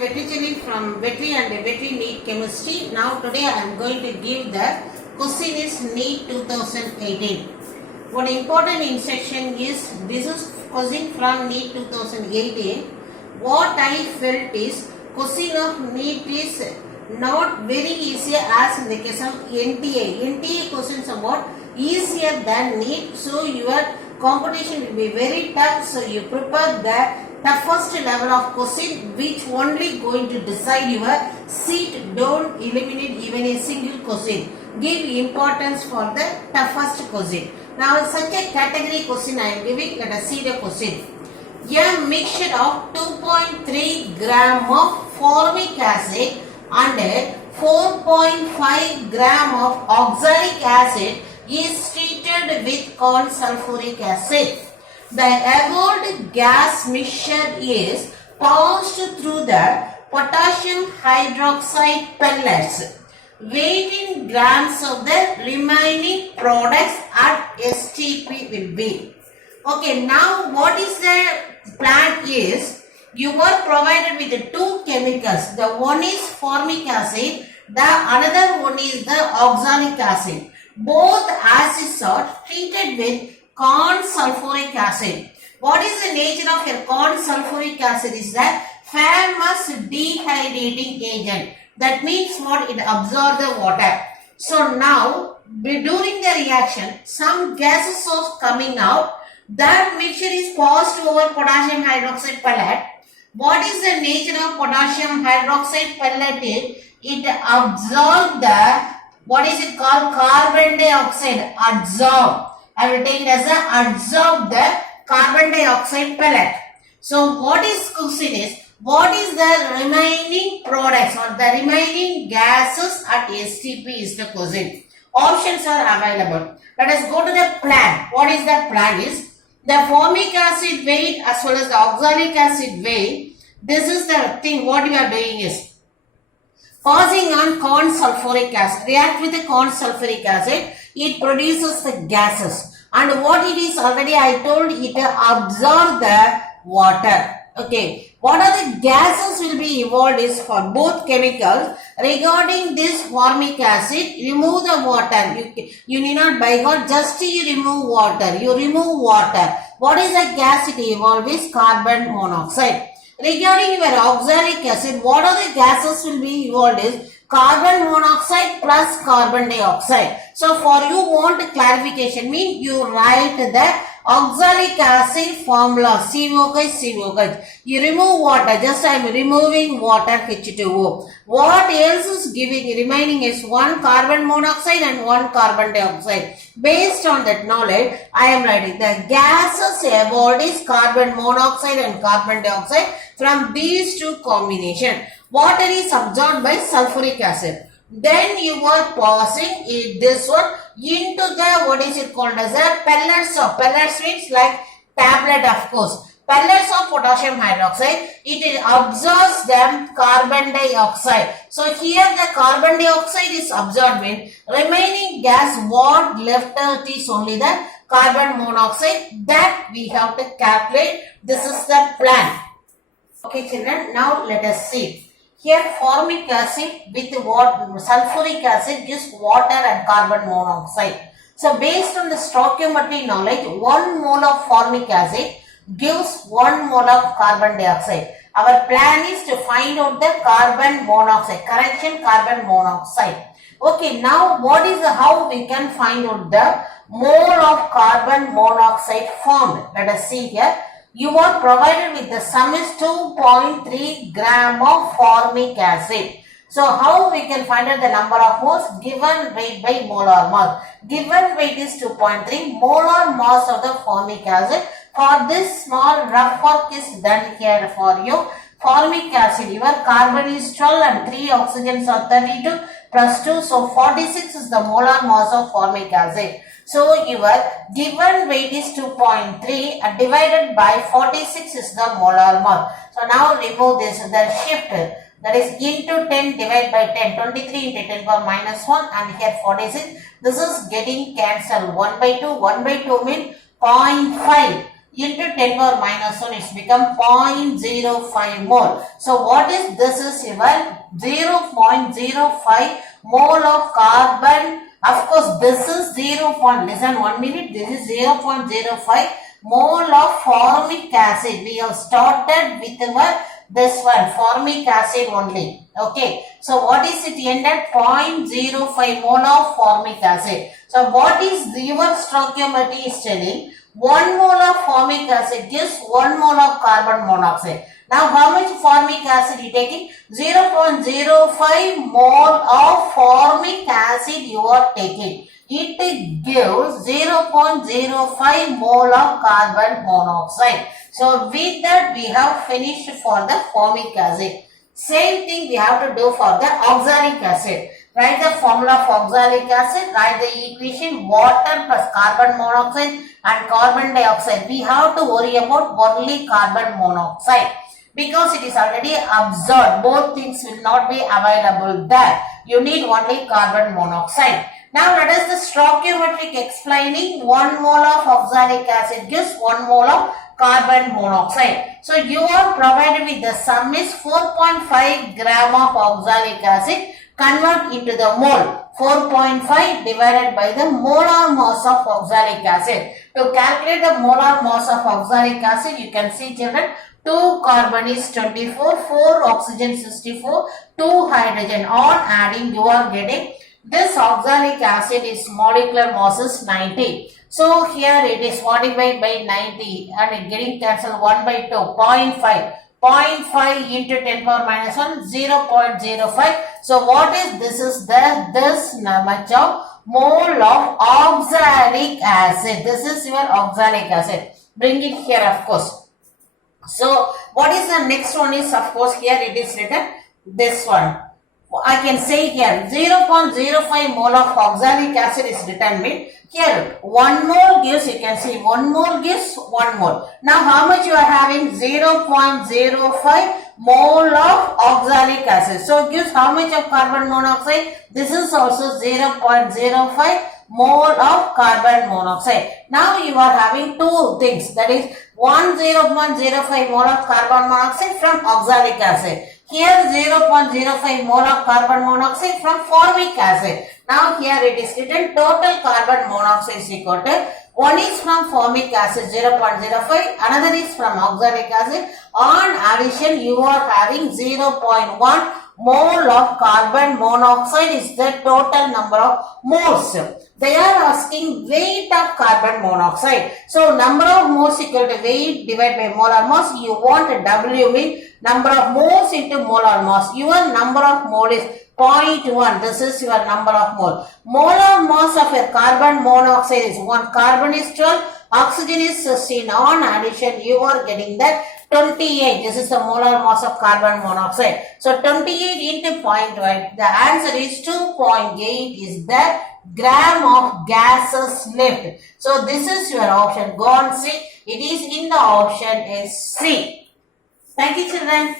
Vetri from Vetri and Vetri NEET Chemistry. Now today I am going to give the question is NEET 2018. One important instruction is this is question from NEET 2018. What I felt is question of NEET is not very easy as in the case of NTA. NTA questions are what easier than NEET. So your competition will be very tough. So you prepare the first level of question which only going to decide your seat. Don't eliminate even a single question. Give importance for the toughest question. Now such a category question I am giving. Let us see the question. A mixture of 2.3 gram of formic acid and 4.5 gram of oxalic acid is treated with corn sulfuric acid. The evolved gas mixture is passed through the potassium hydroxide pellets. Weight in grams of the remaining products at STP will be. Okay, now what is the plan is you were provided with the two chemicals. The one is formic acid, the another one is the oxalic acid. Both acids are treated with corn sulfuric acid. What is the nature of your corn sulfuric acid is that famous dehydrating agent. That means what? It absorbs the water. So now during the reaction some gases are coming out. That mixture is passed over potassium hydroxide pellet. What is the nature of potassium hydroxide pellet? It absorbs the, what is it called? Carbon dioxide. Absorb. I will take it as a absorb the carbon dioxide pellet. So what is question is, what is the remaining products or the remaining gases at STP is the question. Options are available. Let us go to the plan. What is the plan is, the formic acid weight as well as the oxalic acid weight. This is the thing what we are doing is passing on corn sulfuric acid. React with the corn sulfuric acid. It produces the gases. And what it is already I told, it absorbs the water. Okay. What are the gases will be evolved is for both chemicals. Regarding this formic acid, remove the water. You need not by God, just you remove water. You remove water. What is the gas it evolves is carbon monoxide. Regarding your oxalic acid, what are the gases will be evolved is carbon monoxide plus carbon dioxide. So for you want clarification, mean you write the oxalic acid formula COH. You remove water, just I am removing water H2O. What else is giving remaining is one carbon monoxide and one carbon dioxide. Based on that knowledge, I am writing the gases evolved is carbon monoxide and carbon dioxide from these two combination. Water is absorbed by sulfuric acid. Then you are passing this one into the, what is it called as a pellets of, pellets means like tablet of course. Pellets of potassium hydroxide, it absorbs them carbon dioxide. So here the carbon dioxide is absorbed in remaining gas, what left out is only the carbon monoxide that we have to calculate. This is the plan. Okay children, now let us see. Here formic acid with what sulfuric acid gives water and carbon monoxide. So based on the stoichiometry knowledge, 1 mole of formic acid gives 1 mole of carbon dioxide. Our plan is to find out the carbon monoxide, correction carbon monoxide. Okay, now what is how we can find out the mole of carbon monoxide formed? Let us see here. You are provided with the sum is 2.3 gram of formic acid. So how we can find out the number of moles? Given weight by molar mass. Given weight is 2.3 molar mass of the formic acid. For this small rough work is done here for you. Formic acid, your carbon is 12 and 3 oxygens are 32 plus 2. So 46 is the molar mass of formic acid. So your given weight is 2.3 and divided by 46 is the molar mass. So now remove this, the shift, that is into 10 divided by 10, 23 into 10 power minus 1 and here 46. This is getting cancelled. 1 by 2 means 0.5. into 10 power minus 1, it's become 0.05 mole. So what is this? Is your 0.05 mole of carbon. Of course, this is 0. Listen 1 minute. This is 0.05 mole of formic acid. We have started with our this one, formic acid only. Okay. So what is it ended? 0.05 mole of formic acid. So what is your stoichiometry is telling? 1 mole of formic acid gives 1 mole of carbon monoxide. Now how much formic acid you taking? 0.05 mole of formic acid you are taking. It gives 0.05 mole of carbon monoxide. So with that we have finished for the formic acid. Same thing we have to do for the oxalic acid. Write the formula for oxalic acid, write the equation water plus carbon monoxide and carbon dioxide. We have to worry about only carbon monoxide because it is already absorbed. Both things will not be available there. You need only carbon monoxide. Now let us the stoichiometric explaining 1 mole of oxalic acid gives 1 mole of carbon monoxide. So you are provided with the sum is 4.5 gram of oxalic acid. Convert into the mole. 4.5 divided by the molar mass of oxalic acid. To calculate the molar mass of oxalic acid, you can see children, 2 carbon is 24, 4 oxygen 64, 2 hydrogen. On adding you are getting this oxalic acid is molecular mass is 90. So here it is 45 by 90 and it getting cancelled 1 by 2, 0.5. 0.5 into 10 power minus 1, 0.05. So what is this? Is this much of mole of oxalic acid. This is your oxalic acid. Bring it here, of course. So what is the next one is, of course, here it is written this one. I can say here 0.05 mole of oxalic acid is determined. Here 1 mole gives, you can see 1 mole gives 1 mole. Now how much you are having? 0.05 mole of oxalic acid. So it gives how much of carbon monoxide? This is also 0.05 mole of carbon monoxide. Now you are having two things, that is 0.05 mole of carbon monoxide from oxalic acid. Here 0.05 mole of carbon monoxide from formic acid. Now here it is written total carbon monoxide is equal to, one is from formic acid 0.05, another is from oxalic acid. On addition you are having 0.1 mole of carbon monoxide is the total number of moles. They are asking weight of carbon monoxide. So number of moles equal to weight divided by molar mass. You want W mean number of moles into molar mass. Your number of mole is 0.1. This is your number of mole. Molar mass of a carbon monoxide is 1. Carbon is 12. Oxygen is 16. On addition, you are getting that 28. This is the molar mass of carbon monoxide. So 28 into 0.1. The answer is 2.8 is the gram of gases left. So this is your option. Go and see. It is in the option is C. Thank you, children.